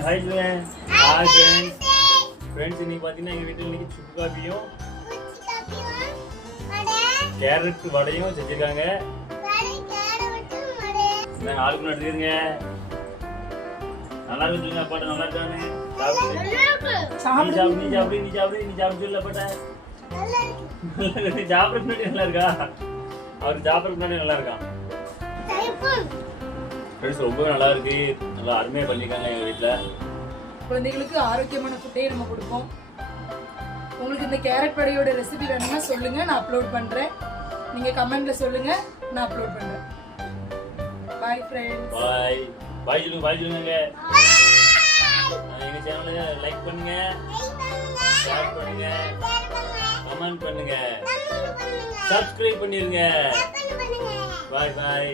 Hi சொல்லுங்க. Hi friends. Friends இன்னைக்கு பார்த்தீங்கன்னா எங்கள் வீட்டில் இன்னைக்கு சுக்கு காப்பியும் கேரட் வடையும் செஞ்சுருக்காங்க. நாங்கள் ஆளுக்கு நட்டுருங்க. நல்லா இருக்குங்க அப்பாட்ட, நல்லா இருக்கானு நீ சாப்பிடு சொல்ல அப்பாட்ட. நீ சாப்பிட்றதுக்கு முன்னாடி நல்லா இருக்கா? அவர் சாப்பிட்றதுக்கு முன்னாடி நல்லா இருக்கான். ஃப்ரெண்ட்ஸ் ரொம்ப நல்லா இருக்கு, நல்லா அருமையாக பண்ணியிருக்காங்க எங்கள் வீட்டில். குழந்தைகளுக்கு ஆரோக்கியமான ஃபுட்டே நம்ம கொடுப்போம். உங்களுக்கு இந்த கேரட் வடையோட ரெசிபி வேணும்னா சொல்லுங்க, நான் அப்லோட் பண்றேன். நீங்க கமெண்ட்ல சொல்லுங்க, நான் அப்லோட் பண்றேன். Bye friends. பாய் சொல்லுங்க. எங்க சேனலை லைக் பண்ணுங்க, ஷேர் பண்ணுங்க, கமெண்ட் பண்ணுங்க, சப்ஸ்கிரைப் பண்ணிருங்க. பாய்.